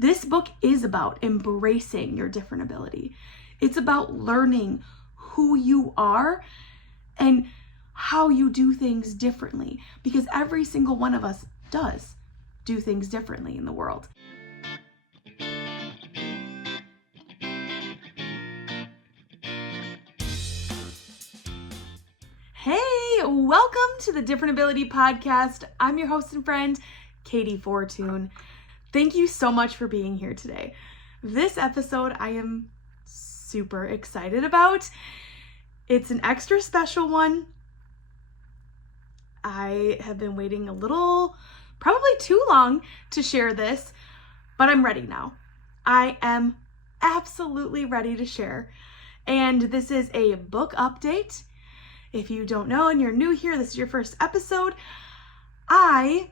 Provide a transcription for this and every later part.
This book is about embracing your different ability. It's about learning who you are and how you do things differently, because every single one of us does do things differently in the world. Hey, welcome to the Different Ability Podcast. I'm your host and friend, Katie Fortune. Thank you so much for being here today. This episode I am super excited about. It's an extra special one. I have been waiting a little, probably too long to share this, but I'm ready now. I am absolutely ready to share. And this is a book update. If you don't know and you're new here, this is your first episode. I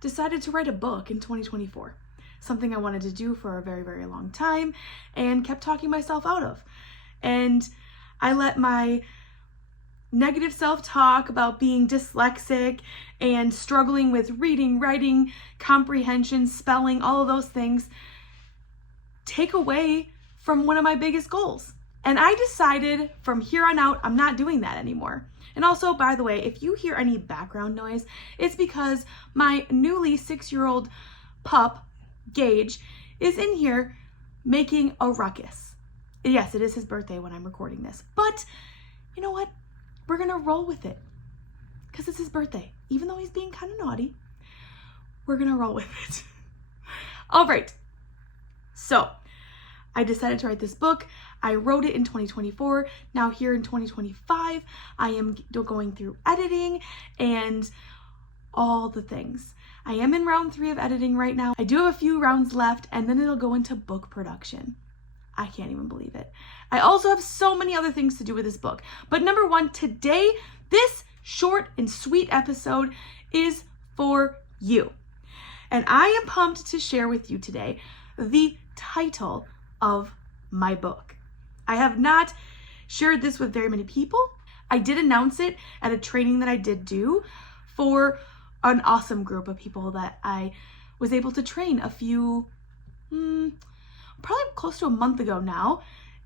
decided to write a book in 2024. Something I wanted to do for a very, very long time and kept talking myself out of. And I let my negative self-talk about being dyslexic and struggling with reading, writing, comprehension, spelling, all of those things take away from one of my biggest goals. And I decided from here on out, I'm not doing that anymore. And also, by the way, if you hear any background noise, it's because my newly 6-year-old pup, Gage, is in here making a ruckus. Yes, it is his birthday when I'm recording this, but you know what? We're gonna roll with it because it's his birthday. Even though he's being kind of naughty, we're gonna roll with it. All right, so I decided to write this book. I wrote it in 2024. Now here in 2025, I am going through editing and all the things. I am in round 3 of editing right now. I do have a few rounds left and then it'll go into book production. I can't even believe it. I also have so many other things to do with this book. But number one, today, this short and sweet episode is for you. And I am pumped to share with you today the title of my book. I have not shared this with very many people. I did announce it at a training that I did do for an awesome group of people that I was able to train a few, probably close to a month ago now.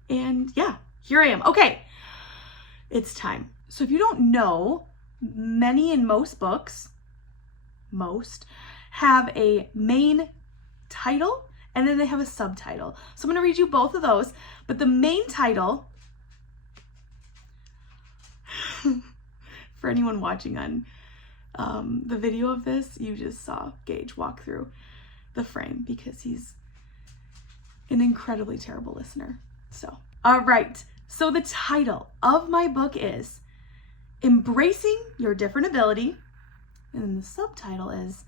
And yeah, here I am. Okay, it's time. So if you don't know, many and most books, have a main title and then they have a subtitle. So I'm going to read you both of those, but the main title, for anyone watching on the video of this, you just saw Gage walk through the frame because he's an incredibly terrible listener. So, all right. So the title of my book is Embracing Your Different Ability. And the subtitle is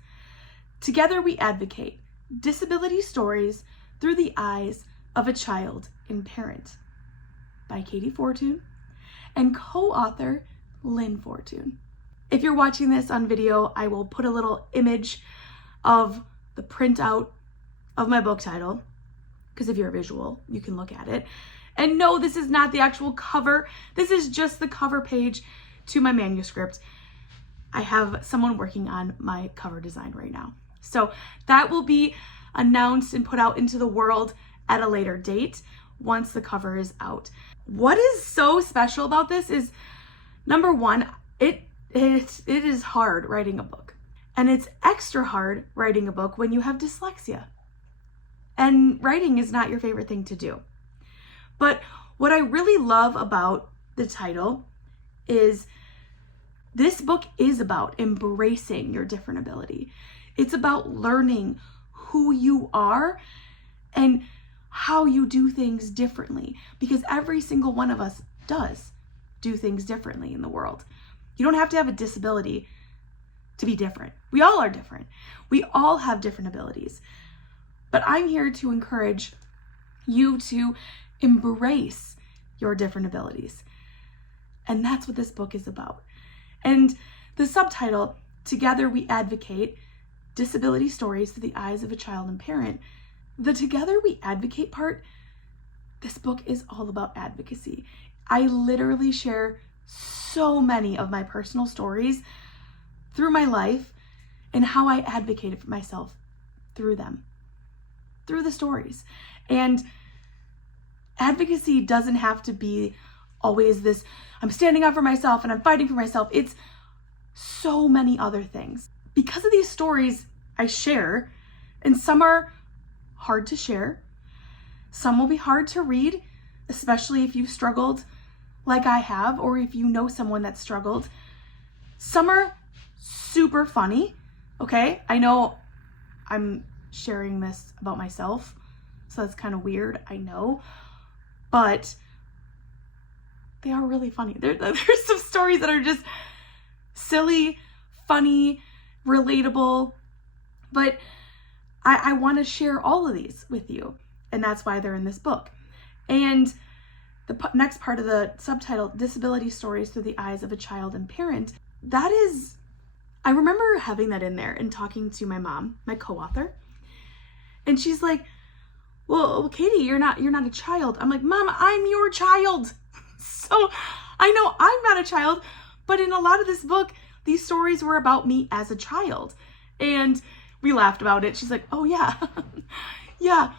Together We Advocate Disability Stories Through the Eyes of a Child and Parent by Katie Fortune and co-author Lynn Fortune. If you're watching this on video, I will put a little image of the printout of my book title, because if you're a visual, you can look at it. And no, this is not the actual cover. This is just the cover page to my manuscript. I have someone working on my cover design right now. So that will be announced and put out into the world at a later date once the cover is out. What is so special about this is, number one, it is hard writing a book. And it's extra hard writing a book when you have dyslexia. And writing is not your favorite thing to do. But what I really love about the title is this book is about embracing your different ability. It's about learning who you are and how you do things differently, because every single one of us does do things differently in the world. You don't have to have a disability to be different. We all are different. We all have different abilities. But I'm here to encourage you to embrace your different abilities. And that's what this book is about. And the subtitle, Together We Advocate Disability Stories Through the Eyes of a Child and Parent. The Together We Advocate part, this book is all about advocacy. I literally share so many of my personal stories through my life and how I advocated for myself through them. through the stories. And advocacy doesn't have to be always this, I'm standing up for myself and I'm fighting for myself. It's so many other things. Because of these stories I share, and some are hard to share, some will be hard to read, especially if you've struggled like I have, or if you know someone that struggled. Some are super funny, okay? I know I'm sharing this about myself, so that's kind of weird, I know, but they are really funny. There's some stories that are just silly, funny, relatable, but I want to share all of these with you, and that's why they're in this book. And the next part of the subtitle, Disability Stories Through the Eyes of a Child and Parent, that is, I remember having that in there and talking to my mom, my co-author, and she's like, well, Katie, you're not a child. I'm like, Mom, I'm your child. So I know I'm not a child, but in a lot of this book, these stories were about me as a child. And we laughed about it. She's like, oh yeah, yeah,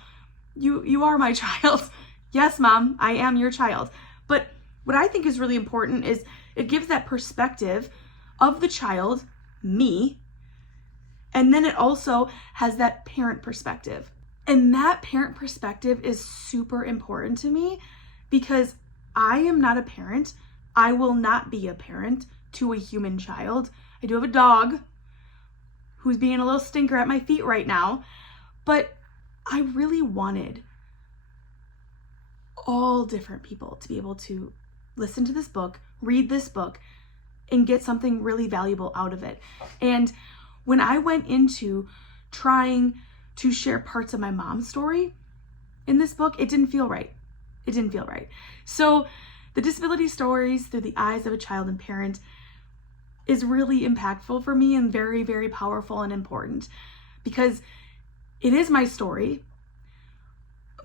you are my child. Yes, Mom, I am your child. But what I think is really important is it gives that perspective of the child, me, and then it also has that parent perspective. And that parent perspective is super important to me because I am not a parent. I will not be a parent to a human child. I do have a dog who's being a little stinker at my feet right now, but I really wanted all different people to be able to listen to this book, read this book, and get something really valuable out of it. And when I went into trying to share parts of my mom's story in this book, it didn't feel right. It didn't feel right. So the Disability Stories Through the Eyes of a Child and Parent is really impactful for me and very, very powerful and important because it is my story.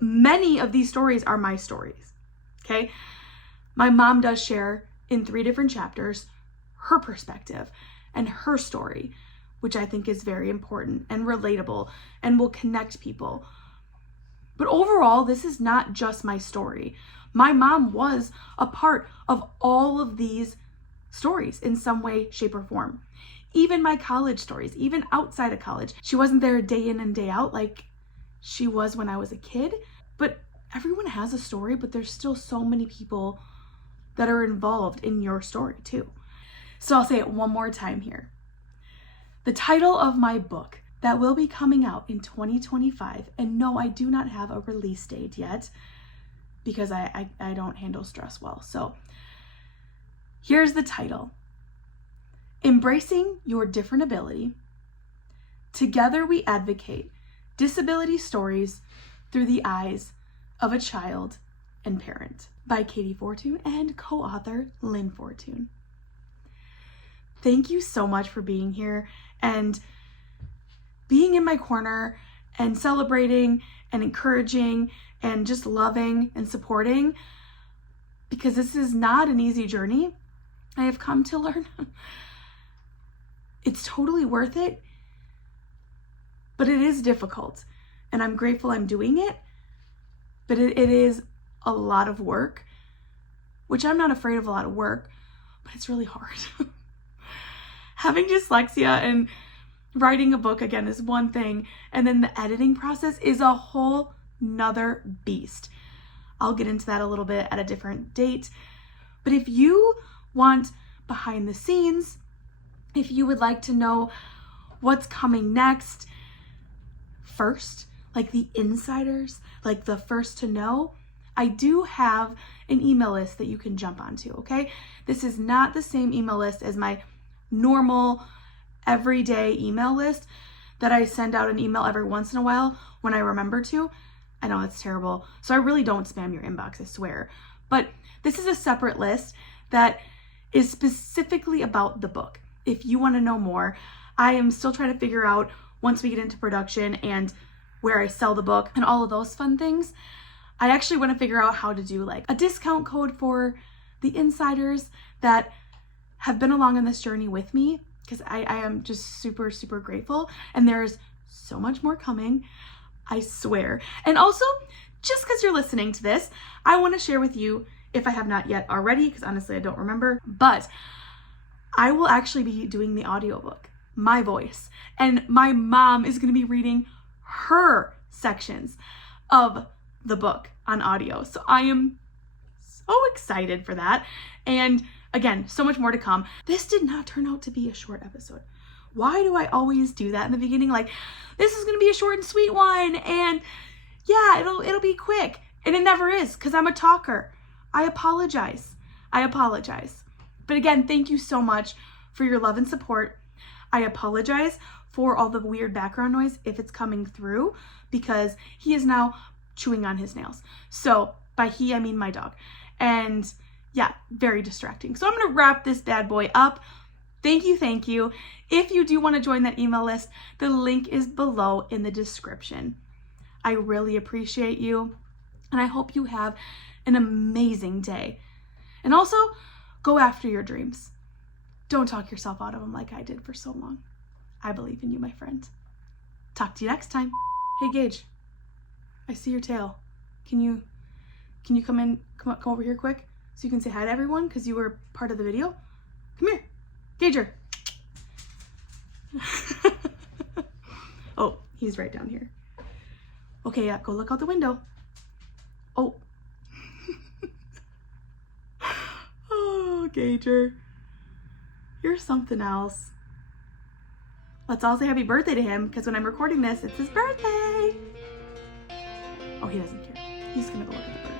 Many of these stories are my stories, okay? My mom does share in 3 different chapters her perspective and her story, which I think is very important and relatable and will connect people. But overall, this is not just my story. My mom was a part of all of these stories in some way, shape, or form. Even my college stories, even outside of college. She wasn't there day in and day out like she was when I was a kid, but everyone has a story, but there's still so many people that are involved in your story too. So I'll say it one more time here. The title of my book that will be coming out in 2025, and no, I do not have a release date yet because I don't handle stress well. So here's the title. Embracing Your Different Ability. Together we advocate disability stories through the eyes of a child and parent, by Katie Fortune and co-author Lynn Fortune. Thank you so much for being here and being in my corner and celebrating and encouraging and just loving and supporting, because this is not an easy journey. I have come to learn. It's totally worth it, but it is difficult, and I'm grateful I'm doing it, but it is a lot of work, which I'm not afraid of a lot of work, but it's really hard. Having dyslexia and writing a book again is one thing, and then the editing process is a whole nother beast. I'll get into that a little bit at a different date, but if you want behind the scenes, if you would like to know what's coming next first, like the insiders, like the first to know, I do have an email list that you can jump onto, okay? This is not the same email list as my normal everyday email list that I send out an email every once in a while when I remember to. I know it's terrible. So I really don't spam your inbox, I swear. But this is a separate list that is specifically about the book. If you want to know more, I am still trying to figure out once we get into production and where I sell the book and all of those fun things. I actually want to figure out how to do like a discount code for the insiders that have been along on this journey with me, because I am just super, super grateful. And there's so much more coming, I swear. And also, just because you're listening to this, I want to share with you, if I have not yet already, because honestly I don't remember, but I will actually be doing the audiobook, my voice, and my mom is going to be reading her sections of the book on audio. So I am so excited for that. And again, so much more to come. This did not turn out to be a short episode. Why do I always do that in the beginning? Like, this is going to be a short and sweet one, and yeah, it'll be quick. And it never is, because I'm a talker. I apologize. But again, thank you so much for your love and support. I apologize for all the weird background noise if it's coming through, because he is now chewing on his nails. So by he, I mean my dog. And yeah, very distracting. So I'm going to wrap this bad boy up. Thank you. If you do want to join that email list, the link is below in the description. I really appreciate you, and I hope you have an amazing day. And also, go after your dreams. Don't talk yourself out of them like I did for so long. I believe in you, my friend. Talk to you next time. Hey, Gage, I see your tail. Can you come over here quick so you can say hi to everyone because you were part of the video? Come here. Gager. Oh, he's right down here. Okay, yeah, go look out the window. Oh. Oh, Gager. You're something else. Let's all say happy birthday to him, because when I'm recording this, it's his birthday. Oh, he doesn't care. He's gonna go look at the bird.